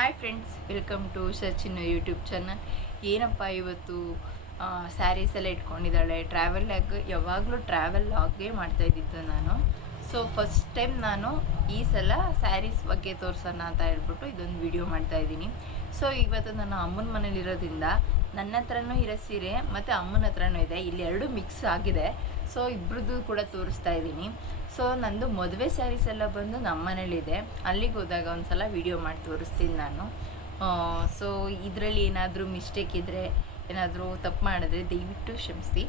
Hi friends, welcome to Sachin YouTube channel. ಏನಪ್ಪ ಇವತ್ತು ಸ್ಯಾರೀಸ್ ಎಲ್ಲ ಇಟ್ಕೊಂಡಿದ್ದಾಳೆ. ಟ್ರಾವೆಲ್ ಯಾವಾಗಲೂ ಟ್ರಾವೆಲ್ ಲಾಗೇ ಮಾಡ್ತಾಯಿದ್ದಿದ್ದು ನಾನು. ಸೊ ಫಸ್ಟ್ ಟೈಮ್ ನಾನು ಈ ಸಲ ಸ್ಯಾರೀಸ್ ಬಗ್ಗೆ ತೋರಿಸೋಣ ಅಂತ ಹೇಳ್ಬಿಟ್ಟು ಇದೊಂದು ವಿಡಿಯೋ ಮಾಡ್ತಾಯಿದ್ದೀನಿ. ಸೊ ಇವತ್ತು ನಾನು ಅಮ್ಮನ ಮನೇಲಿರೋದ್ರಿಂದ ನನ್ನ ಹತ್ರನೂ ಇರೋ ಸೀರೆ ಮತ್ತು ಅಮ್ಮನ ಹತ್ರನೂ ಇದೆ, ಇಲ್ಲಿ ಎರಡು ಮಿಕ್ಸ್ ಆಗಿದೆ. ಸೊ ಇಬ್ಬರದ್ದು ಕೂಡ ತೋರಿಸ್ತಾ ಇದ್ದೀನಿ. ಸೊ ನಂದು ಮದುವೆ ಸ್ಯಾರೀಸ್ ಎಲ್ಲ ಬಂದು ನಮ್ಮ ಮನೇಲಿದೆ, ಅಲ್ಲಿಗೆ ಹೋದಾಗ ಒಂದು ಸಲ ವಿಡಿಯೋ ಮಾಡಿ ತೋರಿಸ್ತೀನಿ ನಾನು. ಸೊ ಇದರಲ್ಲಿ ಏನಾದರೂ ಮಿಸ್ಟೇಕ್ ಇದ್ದರೆ, ಏನಾದರೂ ತಪ್ಪು ಮಾಡಿದ್ರೆ ದಯವಿಟ್ಟು ಕ್ಷಮಿಸಿ.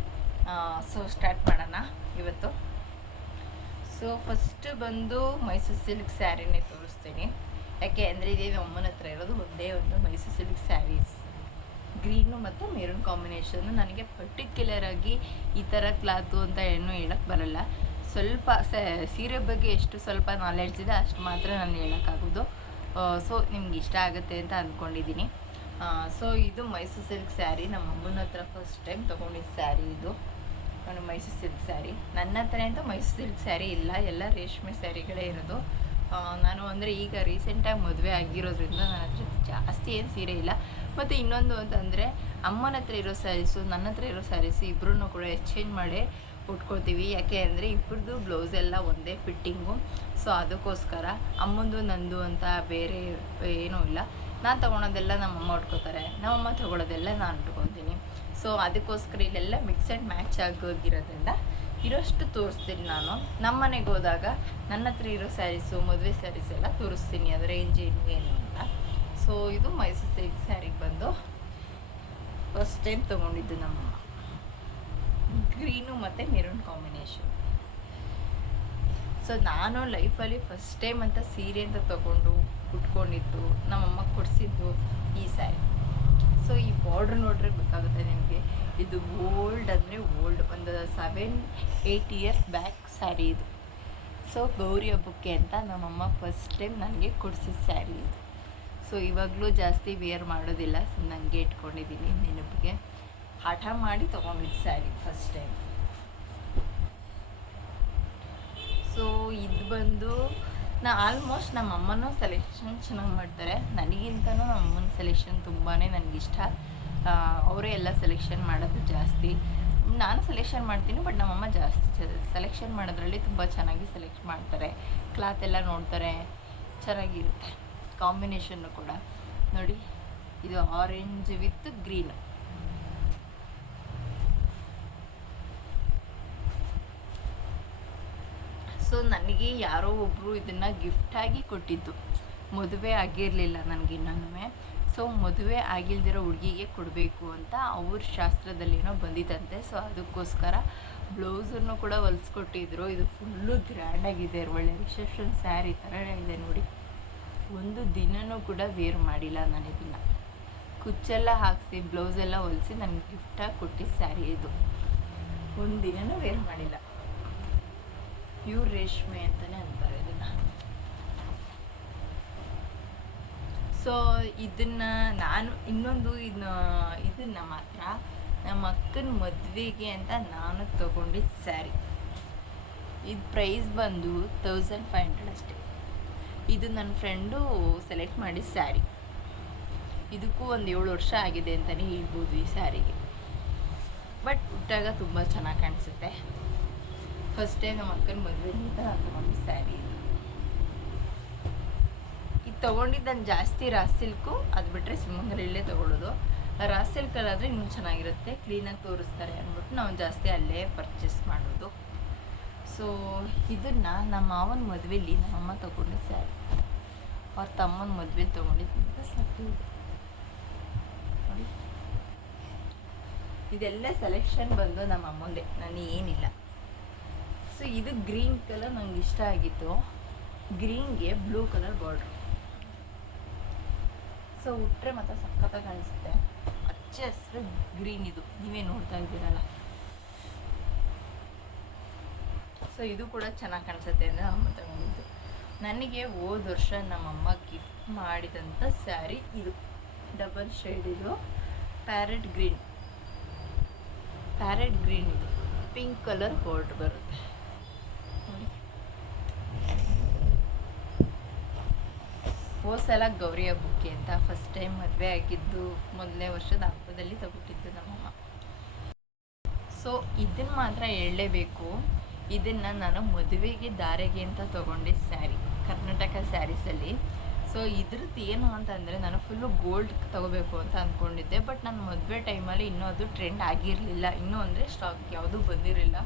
ಸೊ ಸ್ಟಾರ್ಟ್ ಮಾಡೋಣ ಇವತ್ತು. ಸೊ ಫಸ್ಟ್ ಬಂದು ಮೈಸೂರು ಸಿಲ್ಕ್ ಸ್ಯಾರಿನೇ ತೋರಿಸ್ತೀನಿ. ಯಾಕೆ ಅಂದರೆ ಇದೇ ಅಮ್ಮನ ಹತ್ರ ಇರೋದು ಒಂದೇ ಒಂದು ಮೈಸೂರು ಸಿಲ್ಕ್ ಸ್ಯಾರೀಸ್. ಗ್ರೀನು ಮತ್ತು ಮೆರೂನ್ ಕಾಂಬಿನೇಷನ್ನು. ನನಗೆ ಪರ್ಟಿಕ್ಯುಲರಾಗಿ ಈ ಥರ ಕ್ಲಾತು ಅಂತ ಏನೂ ಹೇಳೋಕ್ಕೆ ಬರಲ್ಲ. ಸ್ವಲ್ಪ ಸೀರೆ ಬಗ್ಗೆ ಎಷ್ಟು ಸ್ವಲ್ಪ ನಾಲೆಡ್ಜ್ ಇದೆ ಅಷ್ಟು ಮಾತ್ರ ನಾನು ಹೇಳೋಕ್ಕಾಗೋದು. ಸೊ ನಿಮ್ಗೆ ಇಷ್ಟ ಆಗುತ್ತೆ ಅಂತ ಅಂದ್ಕೊಂಡಿದ್ದೀನಿ. ಸೊ ಇದು ಮೈಸೂರು ಸಿಲ್ಕ್ ಸ್ಯಾರಿ. ನಮ್ಮ ಅಮ್ಮನ ಹತ್ರ ಫಸ್ಟ್ ಟೈಮ್ ತೊಗೊಂಡಿದ್ದು ಸ್ಯಾರಿ ಇದು. ನಾನು ಮೈಸೂರು ಸಿಲ್ಕ್ ಸ್ಯಾರಿ. ನನ್ನ ಹತ್ರ ಅಂತ ಮೈಸೂರು ಸಿಲ್ಕ್ ಸ್ಯಾರಿ ಇಲ್ಲ, ಎಲ್ಲ ರೇಷ್ಮೆ ಸ್ಯಾರಿಗಳೇ ಇರೋದು. ನಾನು ಅಂದರೆ ಈಗ ರೀಸೆಂಟಾಗಿ ಮದುವೆ ಆಗಿರೋದ್ರಿಂದ ನನ್ನ ಹತ್ರ ಜಾಸ್ತಿ ಏನು ಸೀರೆ ಇಲ್ಲ. ಮತ್ತು ಇನ್ನೊಂದು ಅಂತಂದರೆ ಅಮ್ಮನ ಹತ್ರ ಇರೋ ಸ್ಯಾರೀಸು, ನನ್ನ ಹತ್ರ ಇರೋ ಸ್ಯಾರೀಸು ಇಬ್ಬರೂ ಕೂಡ ಎಕ್ಸ್ಚೇಂಜ್ ಮಾಡಿ ಉಟ್ಕೊಳ್ತೀವಿ. ಯಾಕೆ ಅಂದರೆ ಇಬ್ಬರದು ಬ್ಲೌಸ್ ಎಲ್ಲ ಒಂದೇ ಫಿಟ್ಟಿಂಗು. ಸೊ ಅದಕ್ಕೋಸ್ಕರ ಅಮ್ಮಂದು ನಂದು ಅಂತ ಬೇರೆ ಏನೂ ಇಲ್ಲ. ನಾನು ತೊಗೊಳೋದೆಲ್ಲ ನಮ್ಮಮ್ಮ ಉಟ್ಕೋತಾರೆ, ನಮ್ಮಮ್ಮ ತೊಗೊಳೋದೆಲ್ಲ ನಾನು ಉಟ್ಕೊತೀನಿ. ಸೊ ಅದಕ್ಕೋಸ್ಕರ ಇಲ್ಲೆಲ್ಲ ಮಿಕ್ಸ್ ಆ್ಯಂಡ್ ಮ್ಯಾಚ್ ಆಗೋಗಿರೋದ್ರಿಂದ ಇರೋಷ್ಟು ತೋರಿಸ್ತೀನಿ ನಾನು. ನಮ್ಮ ಮನೆಗೆ ಹೋದಾಗ ನನ್ನ ಹತ್ರ ಇರೋ ಸ್ಯಾರೀಸು, ಮದುವೆ ಸ್ಯಾರೀಸ್ ಎಲ್ಲ ತೋರಿಸ್ತೀನಿ, ಅದು ರೇಂಜ್ ಏನು ಅಂತ. ಸೊ ಇದು ಮೈಸೂರು ಸಿಲ್ಕ್ ಸ್ಯಾರಿಗೆ ಬಂದು ಫಸ್ಟ್ ಟೈಮ್ ತೊಗೊಂಡಿದ್ದು ನಮ್ಮಮ್ಮ. ಗ್ರೀನು ಮತ್ತು ಮೆರೂನ್ ಕಾಂಬಿನೇಷನ್. ಸೊ ನಾನು ಲೈಫಲ್ಲಿ ಫಸ್ಟ್ ಟೈಮ್ ಅಂತ ಸೀರೆ ಅಂತ ತೊಗೊಂಡು ಉಟ್ಕೊಂಡಿದ್ದು ನಮ್ಮಮ್ಮ ಕೊಡಿಸಿದ್ದು ಈ ಸ್ಯಾರಿ. ಸೊ ಈ ಬಾರ್ಡ್ರ್ ನೋಡ್ರೆ ಗೊತ್ತಾಗುತ್ತೆ ನಿಮಗೆ, ಇದು ಓಲ್ಡ್ ಅಂದರೆ ಓಲ್ಡ್, ಒಂದು 7-8 ಇಯರ್ಸ್ ಬ್ಯಾಕ್ ಸ್ಯಾರಿ ಇದು. ಸೊ ಗೌರಿ ಹಬ್ಬಕ್ಕೆ ಅಂತ ನಮ್ಮಮ್ಮ ಫಸ್ಟ್ ಟೈಮ್ ನನಗೆ ಕೊಡಿಸಿದ ಸ್ಯಾರಿ ಇದು. ಸೊ ಇವಾಗಲೂ ಜಾಸ್ತಿ ವೇರ್ ಮಾಡೋದಿಲ್ಲ, ಸೊ ನನಗೆ ಇಟ್ಕೊಂಡಿದ್ದೀನಿ ನೆನಪಿಗೆ. ಹಠ ಮಾಡಿ ತೊಗೊಂಡಿದ್ದು ಸ್ಯಾರಿ ಫಸ್ಟ್ ಟೈಮ್. ಸೊ ಇದು ಬಂದು ಆಲ್ಮೋಸ್ಟ್ ನಮ್ಮ ಅಮ್ಮನೂ ಸೆಲೆಕ್ಷನ್ ಚೆನ್ನಾಗಿ ಮಾಡ್ತಾರೆ, ನನಗಿಂತನೂ ನಮ್ಮ ಅಮ್ಮನ ಸೆಲೆಕ್ಷನ್ ತುಂಬಾ ನನಗಿಷ್ಟ. ಅವರೇ ಎಲ್ಲ ಸೆಲೆಕ್ಷನ್ ಮಾಡೋದು ಜಾಸ್ತಿ. ನಾನು ಸೆಲೆಕ್ಷನ್ ಮಾಡ್ತೀನಿ, ಬಟ್ ನಮ್ಮಮ್ಮ ಜಾಸ್ತಿ ಸೆಲೆಕ್ಷನ್ ಮಾಡೋದ್ರಲ್ಲಿ ತುಂಬ ಚೆನ್ನಾಗಿ ಸೆಲೆಕ್ಟ್ ಮಾಡ್ತಾರೆ. ಕ್ಲಾತ್ ಎಲ್ಲ ನೋಡ್ತಾರೆ, ಚೆನ್ನಾಗಿರುತ್ತೆ. ಕಾಂಬಿನೇಷನ್ನು ಕೂಡ ನೋಡಿ, ಇದು ಆರೆಂಜ್ ವಿತ್ ಗ್ರೀನ್. ಸೊ ನನಗೆ ಯಾರೋ ಒಬ್ಬರು ಇದನ್ನು ಗಿಫ್ಟಾಗಿ ಕೊಟ್ಟಿದ್ದು. ಮದುವೆ ಆಗಿರಲಿಲ್ಲ ನನಗಿನ್ನೂ. ಸೊ ಮದುವೆ ಆಗಿಲ್ದಿರೋ ಹುಡುಗಿಗೆ ಕೊಡಬೇಕು ಅಂತ ಅವ್ರ ಶಾಸ್ತ್ರದಲ್ಲೇನೋ ಬಂದಿತ್ತಂತೆ. ಸೊ ಅದಕ್ಕೋಸ್ಕರ ಬ್ಲೌಸನ್ನು ಕೂಡ ಹೊಲಿಸ್ಕೊಟ್ಟಿದ್ರು. ಇದು ಫುಲ್ಲು ಗ್ರ್ಯಾಂಡಾಗಿದೆ, ಒಳ್ಳೆ ರಿಸೆಪ್ಷನ್ ಸ್ಯಾರಿ ಥರನೇ ಇದೆ ನೋಡಿ. ಒಂದು ದಿನವೂ ಕೂಡ ವೇರ್ ಮಾಡಿಲ್ಲ ನಾನು ಇದನ್ನು. ಕುಚ್ಚೆಲ್ಲ ಹಾಕಿಸಿ ಬ್ಲೌಸೆಲ್ಲ ಹೊಲಿಸಿ ನನಗೆ ಗಿಫ್ಟಾಗಿ ಕೊಟ್ಟಿದ್ದ ಸ್ಯಾರಿ ಇದು. ಒಂದು ದಿನವೂ ವೇರ್ ಮಾಡಿಲ್ಲ. ಪ್ಯೂರ್ ರೇಷ್ಮೆ ಅಂತಲೇ ಅಂತಾರೆ ಇದನ್ನು. ಸೊ ಇದನ್ನು ನಾನು ಇನ್ನೊಂದು ಇದನ್ನು ಮಾತ್ರ ನಮ್ಮ ಅಕ್ಕನ ಮದುವೆಗೆ ಅಂತ ನಾನು ತೊಗೊಂಡಿದ್ದ ಸ್ಯಾರಿ. ಇದು ಪ್ರೈಸ್ ಬಂದು 1500 ಅಷ್ಟೇ. ಇದು ನನ್ನ ಫ್ರೆಂಡು ಸೆಲೆಕ್ಟ್ ಮಾಡಿದ ಸ್ಯಾರಿ. ಇದಕ್ಕೂ ಒಂದು 7 ವರ್ಷ ಆಗಿದೆ ಅಂತಲೇ ಹೇಳ್ಬೋದು ಈ ಸ್ಯಾರಿಗೆ. ಬಟ್ ಉಟ್ಟಾಗ ತುಂಬ ಚೆನ್ನಾಗಿ ಕಾಣಿಸುತ್ತೆ. ಫಸ್ಟ್ ಟೈಮ್ ನಮ್ಮ ಅಕ್ಕನ ಮದುವೆಗಿಂತ ನಾನು ತೊಗೊಂಡಿದ್ದ ಸ್ಯಾರಿ ಇದು. ಇದು ತೊಗೊಂಡಿದ್ದು ನಾನು ಜಾಸ್ತಿ ರಾಸ್ ಸಿಲ್ಕು, ಅದು ಬಿಟ್ಟರೆ ಸಿಮ್ಮಂಗಲಲ್ಲೇ ತೊಗೊಳ್ಳೋದು. ರಾಸ್ ಸಿಲ್ಕಲ್ಲಾದರೆ ಇನ್ನೂ ಚೆನ್ನಾಗಿರುತ್ತೆ, ಕ್ಲೀನಾಗಿ ತೋರಿಸ್ತಾರೆ ಅಂದ್ಬಿಟ್ಟು ನಾವು ಜಾಸ್ತಿ ಅಲ್ಲೇ ಪರ್ಚೇಸ್ ಮಾಡೋದು. ಸೊ ಇದನ್ನು ನಮ್ಮ ಮಾವನ ಮದುವೆಯಲ್ಲಿ ನಮ್ಮಮ್ಮ ತೊಗೊಂಡಿದ್ದ ಸ್ಯಾರಿ, ಅವ್ರ ತಮ್ಮನ ಮದುವೆಲಿ ತೊಗೊಂಡಿದ್ದಂತ ಸ್ಯಾರಿ ಇದು ನೋಡಿ. ಇದೆಲ್ಲ ಸೆಲೆಕ್ಷನ್ ಬಂದು ನಮ್ಮ ಅಮ್ಮಂದೇ, ನಾನು ಏನಿಲ್ಲ. ಸೊ ಇದು ಗ್ರೀನ್ ಕಲರ್ ನಂಗೆ ಇಷ್ಟ ಆಗಿತ್ತು. ಗ್ರೀನ್ಗೆ ಬ್ಲೂ ಕಲರ್ ಬಾರ್ಡ್ರು. ಸೊ ಉಟ್ರೆ ಮಾತ್ರ ಸಖತ್ತಾಗಿ ಕಾಣಿಸುತ್ತೆ. ಹಚ್ಚ ಹಸಿರು ಗ್ರೀನ್ ಇದು, ನೀವೇ ನೋಡ್ತಾ ಇದ್ದೀರಲ್ಲ. ಸೊ ಇದು ಕೂಡ ಚೆನ್ನಾಗಿ ಕಾಣಿಸುತ್ತೆ ಅಂದರೆ ಅಮ್ಮ ತಗೊಂಡಿದ್ದು. ನನಗೆ ಹೋದ ವರ್ಷ ನಮ್ಮಮ್ಮ ಗಿಫ್ಟ್ ಮಾಡಿದಂಥ ಸ್ಯಾರಿ ಇದು. ಡಬಲ್ ಶೇಡ್ ಇದು, ಪ್ಯಾರೆಟ್ ಗ್ರೀನ್ ಇದು. ಪಿಂಕ್ ಕಲರ್ ಬಾರ್ಡ್ರ್ ಬರುತ್ತೆ ನೋಡಿ. ಹೋದ ಸಲ ಗೌರಿ ಹಬ್ಬಕ್ಕೆ ಅಂತ ಫಸ್ಟ್ ಟೈಮ್ ಮದುವೆ ಆಗಿದ್ದು ಮೊದಲನೇ ವರ್ಷದ ಹಬ್ಬದಲ್ಲಿ ತಗೊಟ್ಟಿದ್ದು ನಮ್ಮಮ್ಮ. ಸೊ ಇದನ್ನು ಮಾತ್ರ ಹೇಳಲೇಬೇಕು, ಇದನ್ನು ನಾನು ಮದುವೆಗೆ ಧಾರೆಗೆ ಅಂತ ತೊಗೊಂಡೆ ಸ್ಯಾರಿ, ಕರ್ನಾಟಕ ಸ್ಯಾರೀಸಲ್ಲಿ. ಸೊ ಇದ್ರದ್ದು ಏನು ಅಂತಂದರೆ ನಾನು ಫುಲ್ಲು ಗೋಲ್ಡ್ ತೊಗೋಬೇಕು ಅಂತ ಅಂದ್ಕೊಂಡಿದ್ದೆ. ಬಟ್ ನಾನು ಮದುವೆ ಟೈಮಲ್ಲಿ ಇನ್ನೂ ಅದು ಟ್ರೆಂಡ್ ಆಗಿರಲಿಲ್ಲ, ಇನ್ನೂ ಅಂದರೆ ಸ್ಟಾಕ್ ಯಾವುದೂ ಬಂದಿರಲಿಲ್ಲ.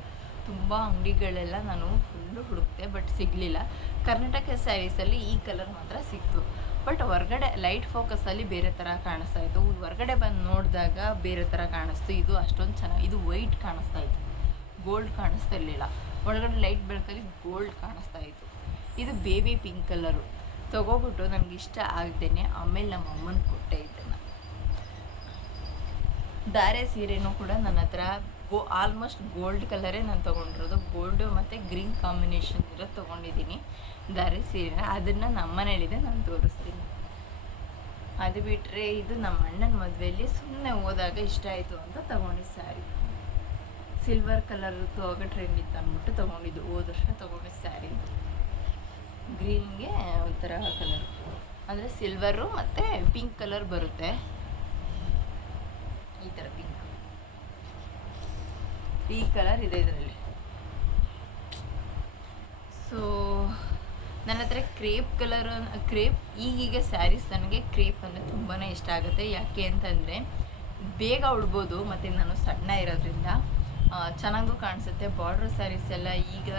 ತುಂಬ ಅಂಗಡಿಗಳೆಲ್ಲ ನಾನು ಫುಲ್ಲು ಹುಡುಕ್ತೆ ಬಟ್ ಸಿಗಲಿಲ್ಲ. ಕರ್ನಾಟಕ ಸ್ಯಾರೀಸಲ್ಲಿ ಈ ಕಲರ್ ಮಾತ್ರ ಸಿಕ್ತು. ಬಟ್ ಹೊರಗಡೆ ಲೈಟ್ ಫೋಕಸಲ್ಲಿ ಬೇರೆ ಥರ ಕಾಣಿಸ್ತಾ ಇತ್ತು, ಹೊರಗಡೆ ಬಂದು ನೋಡಿದಾಗ ಬೇರೆ ಥರ ಕಾಣಿಸ್ತು. ಇದು ಅಷ್ಟೊಂದು ಚೆನ್ನಾಗಿ, ಇದು ವೈಟ್ ಕಾಣಿಸ್ತಾ ಇತ್ತು, ಗೋಲ್ಡ್ ಕಾಣಿಸ್ತಾ ಇರಲಿಲ್ಲ. ಒಳಗಡೆ ಲೈಟ್ ಬೆಳಕಲ್ಲಿ ಗೋಲ್ಡ್ ಕಾಣಿಸ್ತಾ ಇತ್ತು. ಇದು ಬೇಬಿ ಪಿಂಕ್ ಕಲರು ತೊಗೊಬಿಟ್ಟು ನನಗೆ ಇಷ್ಟ ಆಗದೇನೆ ಆಮೇಲೆ ನಮ್ಮ ಅಮ್ಮನ ಕೊಟ್ಟೆ ಇದನ್ನು. ಧಾರೆ ಸೀರೆನೂ ಕೂಡ ನನ್ನ ಹತ್ರ ಆಲ್ಮೋಸ್ಟ್ ಗೋಲ್ಡ್ ಕಲರೇ ನಾನು ತೊಗೊಂಡಿರೋದು. ಗೋಲ್ಡು ಮತ್ತು ಗ್ರೀನ್ ಕಾಂಬಿನೇಷನ್ ಇರೋದು ತೊಗೊಂಡಿದ್ದೀನಿ ಧಾರೆ ಸೀರೆನ. ಅದನ್ನು ನಮ್ಮ ಮನೇಲಿದೆ, ನಾನು ತೋರಿಸ್ತೀನಿ. ಅದು ಬಿಟ್ಟರೆ ಇದು ನಮ್ಮ ಅಣ್ಣನ ಮದುವೆಯಲ್ಲಿ ಸುಮ್ಮನೆ ಹೋದಾಗ ಇಷ್ಟ ಆಯಿತು ಅಂತ ತೊಗೊಂಡಿದ್ದು ಸ್ಯಾರಿ. ಸಿಲ್ವರ್ ಕಲರ್ದು ಆಗ ಟ್ರೆಂಡ್ ಇತ್ತು ಅಂದ್ಬಿಟ್ಟು ತೊಗೊಂಡಿದ್ದು, ಹೋದ ವರ್ಷ ತೊಗೊಂಡಿದ್ದು ಸ್ಯಾರಿ. ಗ್ರೀನ್ಗೆ ಒಂಥರ ಕಲರ್ ಅಂದರೆ ಸಿಲ್ವರು ಮತ್ತು ಪಿಂಕ್ ಕಲರ್ ಬರುತ್ತೆ, ಈ ಥರ ಪಿಂಕ್, ಈ ಕಲರ್ ಇದೆ ಇದರಲ್ಲಿ. ಸೊ ನನ್ನ ಹತ್ರ ಕ್ರೇಪ್ ಕಲರ್, ಕ್ರೇಪ್ ಈಗೀಗ ಸ್ಯಾರೀಸ್ ನನಗೆ ಕ್ರೇಪ್ ಅಂದರೆ ತುಂಬಾ ಇಷ್ಟ ಆಗುತ್ತೆ. ಯಾಕೆ ಅಂತಂದರೆ ಬೇಗ ಉಡ್ಬೋದು ಮತ್ತು ನಾನು ಸಣ್ಣ ಇರೋದ್ರಿಂದ ಚೆನ್ನಾಗೂ ಕಾಣಿಸುತ್ತೆ. ಬಾರ್ಡ್ರ್ ಸ್ಯಾರೀಸ್ ಎಲ್ಲ ಈಗ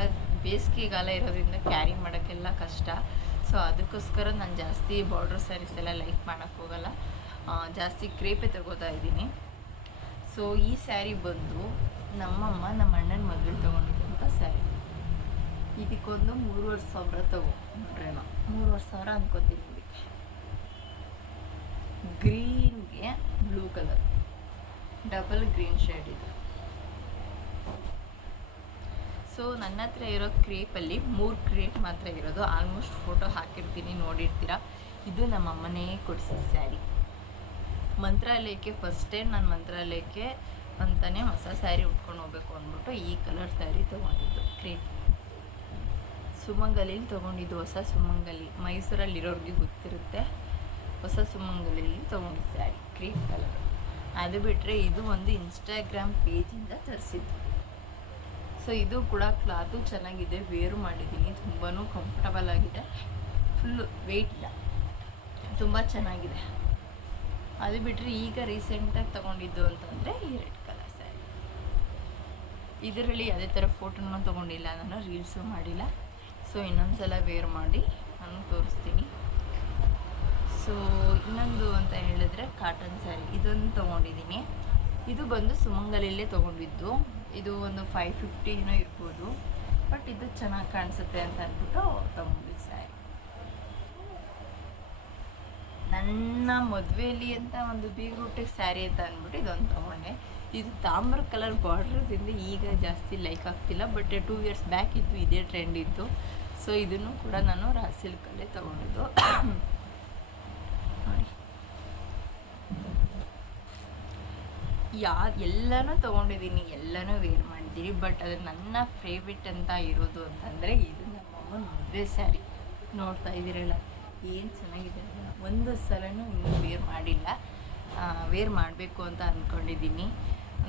ಬೇಸಿಗೆಗಾಲ ಇರೋದ್ರಿಂದ ಕ್ಯಾರಿ ಮಾಡೋಕ್ಕೆಲ್ಲ ಕಷ್ಟ. ಸೊ ಅದಕ್ಕೋಸ್ಕರ ನಾನು ಜಾಸ್ತಿ ಬಾರ್ಡ್ರ್ ಸ್ಯಾರೀಸ್ ಎಲ್ಲ ಲೈಕ್ ಮಾಡೋಕ್ಕೆ ಹೋಗಲ್ಲ, ಜಾಸ್ತಿ ಕ್ರೇಪೇ ತಗೋತಾ ಇದ್ದೀನಿ. ಸೊ ಈ ಸ್ಯಾರಿ ಬಂದು ನಮ್ಮಮ್ಮ ನಮ್ಮ ಅಣ್ಣನ ಮದುವೆಗೆ ತೊಗೊಂಡಿದ್ದಂಥ ಸ್ಯಾರಿ. ಇದಕ್ಕೊಂದು 3,500 ತೊಗೊಂಡ್ರೇನೋ, 3,500 ಅನ್ಕೋತೀನಿ. ಇದಕ್ಕೆ ಗ್ರೀನ್ಗೆ blue colour, double green shade ಇದು. ಸೊ ನನ್ನ ಹತ್ರ ಇರೋ ಕ್ರೇಪಲ್ಲಿ 3 ಕ್ರೇಪ್ ಮಾತ್ರ ಇರೋದು. ಆಲ್ಮೋಸ್ಟ್ ಫೋಟೋ ಹಾಕಿರ್ತೀನಿ, ನೋಡಿರ್ತೀರ. ಇದು ನಮ್ಮ ಅಮ್ಮನೇ ಕೊಡಿಸಿದ ಸ್ಯಾರಿ. ಮಂತ್ರಾಲಯಕ್ಕೆ ಫಸ್ಟ್ ಟೈಮ್ ನಾನು ಮಂತ್ರಾಲಯಕ್ಕೆ ಅಂತಲೇ ಹೊಸ ಸ್ಯಾರಿ ಉಟ್ಕೊಂಡು ಹೋಗ್ಬೇಕು ಅಂದ್ಬಿಟ್ಟು ಈ ಕಲರ್ ಸ್ಯಾರಿ ತೊಗೊಂಡಿದ್ದು. ಕ್ರೇಪ್ ಸುಮಂಗಲಿಲಿ ತೊಗೊಂಡಿದ್ದು, ಹೊಸ ಸುಮಂಗಲಿ, ಮೈಸೂರಲ್ಲಿರೋರಿಗೆ ಗೊತ್ತಿರುತ್ತೆ. ಹೊಸ ಸುಮಂಗಲಿಯಲ್ಲಿ ತೊಗೊಂಡಿದ್ದು ಸ್ಯಾರಿ ಕ್ರೇಪ್ ಕಲರ್. ಅದು ಬಿಟ್ಟರೆ ಇದು ಒಂದು ಇನ್ಸ್ಟಾಗ್ರಾಮ್ ಪೇಜಿಂದ ತರಿಸಿದ್ದು. ಸೊ ಇದು ಕೂಡ ಕ್ಲಾತು ಚೆನ್ನಾಗಿದೆ, ವೇರು ಮಾಡಿದ್ದೀನಿ, ತುಂಬಾ ಕಂಫರ್ಟಬಲ್ ಆಗಿದೆ, ಫುಲ್ಲು ವೆಯ್ಟ್ ಇಲ್ಲ, ತುಂಬ ಚೆನ್ನಾಗಿದೆ. ಅದು ಬಿಟ್ಟರೆ ಈಗ ರೀಸೆಂಟಾಗಿ ತೊಗೊಂಡಿದ್ದು ಅಂತಂದರೆ ಈ ರೆಡ್ ಕಲರ್ ಸ್ಯಾರಿ. ಇದರಲ್ಲಿ ಅದೇ ಥರ ಫೋಟೋನ ತೊಗೊಂಡಿಲ್ಲ, ನಾನು ರೀಲ್ಸು ಮಾಡಿಲ್ಲ. ಸೊ ಇನ್ನೊಂದು ಸಲ ವೇರ್ ಮಾಡಿ ನಾನು ತೋರಿಸ್ತೀನಿ. ಸೊ ಇನ್ನೊಂದು ಅಂತ ಹೇಳಿದ್ರೆ ಕಾಟನ್ ಸ್ಯಾರಿ, ಇದನ್ನು ತೊಗೊಂಡಿದ್ದೀನಿ. ಇದು ಬಂದು ಸುಮಂಗಲಲ್ಲೇ ತೊಗೊಂಡಿದ್ದು. ಇದು ಒಂದು 550 ಏನೋ ಇರ್ಬೋದು, ಬಟ್ ಇದು ಚೆನ್ನಾಗಿ ಕಾಣಿಸುತ್ತೆ ಅಂತ ಅಂದ್ಬಿಟ್ಟು ತೊಗೊಂಡಿದ್ದು ಸ್ಯಾರಿ. ನನ್ನ ಮದುವೆಯಲ್ಲಿ ಅಂತ ಒಂದು ಬೀಗ್ರೂಟಿಗೆ ಸ್ಯಾರಿ ಅಂತ ಅಂದ್ಬಿಟ್ಟು ಇದೊಂದು ತೊಗೊಂಡೆ. ಇದು ತಾಮ್ರ ಕಲರ್ ಬಾರ್ಡ್ರದಿಂದ ಈಗ ಜಾಸ್ತಿ ಲೈಕ್ ಆಗ್ತಿಲ್ಲ, ಬಟ್ 2 ಇಯರ್ಸ್ ಬ್ಯಾಕ್ ಇದ್ದು ಇದೇ ಟ್ರೆಂಡ್ ಇತ್ತು. ಸೊ ಇದನ್ನು ಕೂಡ ನಾನು ರಾ ಸಿಲ್ಕಲ್ಲೇ ತೊಗೊಂಡಿದ್ದು. ನೋಡಿ, ಎಲ್ಲನೂ ತೊಗೊಂಡಿದ್ದೀನಿ, ಎಲ್ಲನೂ ವೇರ್ ಮಾಡಿದ್ದೀನಿ. ಬಟ್ ಅದು ನನ್ನ ಫೇವ್ರೆಟ್ ಅಂತ ಇರೋದು ಅಂತಂದರೆ ಇದು ನಮ್ಮಮ್ಮನ ಮದುವೆ ಸ್ಯಾರಿ. ನೋಡ್ತಾ ಇದ್ದೀರಲ್ಲ ಏನು ಚೆನ್ನಾಗಿದೆ. ಒಂದು ಸಲನೂ ಇನ್ನೂ ವೇರ್ ಮಾಡಿಲ್ಲ, ವೇರ್ ಮಾಡಬೇಕು ಅಂತ ಅಂದ್ಕೊಂಡಿದ್ದೀನಿ.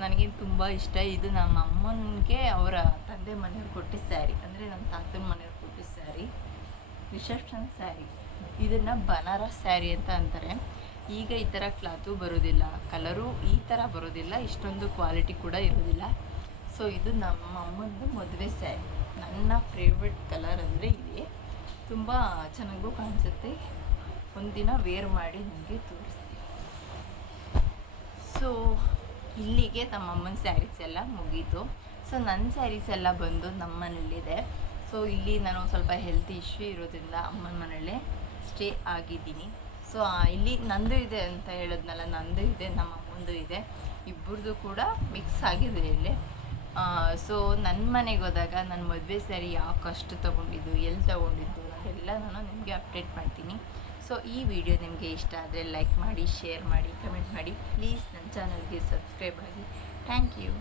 ನನಗೇನು ತುಂಬ ಇಷ್ಟ. ಇದು ನಮ್ಮ ಅಮ್ಮನಿಗೆ ಅವರ ತಂದೆ ಮನೆಯವ್ರು ಕೊಟ್ಟಿದ್ದ ಸ್ಯಾರಿ, ಅಂದರೆ ನಮ್ಮ ತಾತನ ಮನೆಯವ್ರು ಕೊಟ್ಟಿದ್ದ ಸ್ಯಾರಿ, ರಿಸೆಪ್ಷನ್ ಸ್ಯಾರಿ. ಇದನ್ನು ಬನಾರಸ್ ಸ್ಯಾರಿ ಅಂತ ಅಂತಾರೆ. ಈಗ ಈ ಥರ ಕ್ಲಾತು ಬರೋದಿಲ್ಲ, ಕಲರು ಈ ಥರ ಬರೋದಿಲ್ಲ, ಇಷ್ಟೊಂದು ಕ್ವಾಲಿಟಿ ಕೂಡ ಇರೋದಿಲ್ಲ. ಸೊ ಇದು ನಮ್ಮ ಅಮ್ಮಂದು ಮದುವೆ ಸ್ಯಾರಿ. ನನ್ನ ಫೇವ್ರೆಟ್ ಕಲರ್ ಅಂದರೆ ಇದೆ, ತುಂಬ ಚೆನ್ನಾಗೂ ಕಾಣಿಸುತ್ತೆ. ಒಂದಿನ ವೇರ್ ಮಾಡಿ ನನಗೆ ತೋರಿಸ್ತೀನಿ. ಸೊ ಇಲ್ಲಿಗೆ ನಮ್ಮ ಅಮ್ಮನ ಸ್ಯಾರೀಸ್ ಎಲ್ಲ ಮುಗೀತು. ಸೊ ನನ್ನ ಸ್ಯಾರೀಸ್ ಎಲ್ಲ ಬಂದು ನಮ್ಮ ಮನೇಲಿದೆ. ಸೊ ಇಲ್ಲಿ ನಾನು ಸ್ವಲ್ಪ ಹೆಲ್ತ್ ಇಶ್ಯೂ ಇರೋದ್ರಿಂದ ಅಮ್ಮನ ಮನೆಯಲ್ಲೇ ಸ್ಟೇ ಆಗಿದ್ದೀನಿ. ಸೊ ಇಲ್ಲಿ ನಂದು ಇದೆ ಅಂತ ಹೇಳಿದ್ನಲ್ಲ, ನಂದು ಇದೆ, ನಮ್ಮ ಅಮ್ಮಂದು ಇದೆ, ಇಬ್ಬರದು ಕೂಡ ಮಿಕ್ಸ್ ಆಗಿದೆ ಇಲ್ಲಿ. ಸೊ ನನ್ನ ಮನೆಗೆ ಹೋದಾಗ ನನ್ನ ಮದುವೆ ಸ್ಯಾರಿ ಯಾವ ಕಷ್ಟು ತೊಗೊಂಡಿದ್ದು, ಎಲ್ಲಿ ತೊಗೊಂಡಿದ್ದು ಅದೆಲ್ಲ ನಾನು ನಿಮಗೆ ಅಪ್ಡೇಟ್ ಮಾಡ್ತೀನಿ. ಸೊ ಈ ವಿಡಿಯೋ ನಿಮಗೆ ಇಷ್ಟ ಆದರೆ ಲೈಕ್ ಮಾಡಿ, ಶೇರ್ ಮಾಡಿ, ಕಮೆಂಟ್ ಮಾಡಿ. ಪ್ಲೀಸ್ ನನ್ನ ಚಾನಲ್ಗೆ ಸಬ್ಸ್ಕ್ರೈಬ್ ಆಗಿ. Thank you.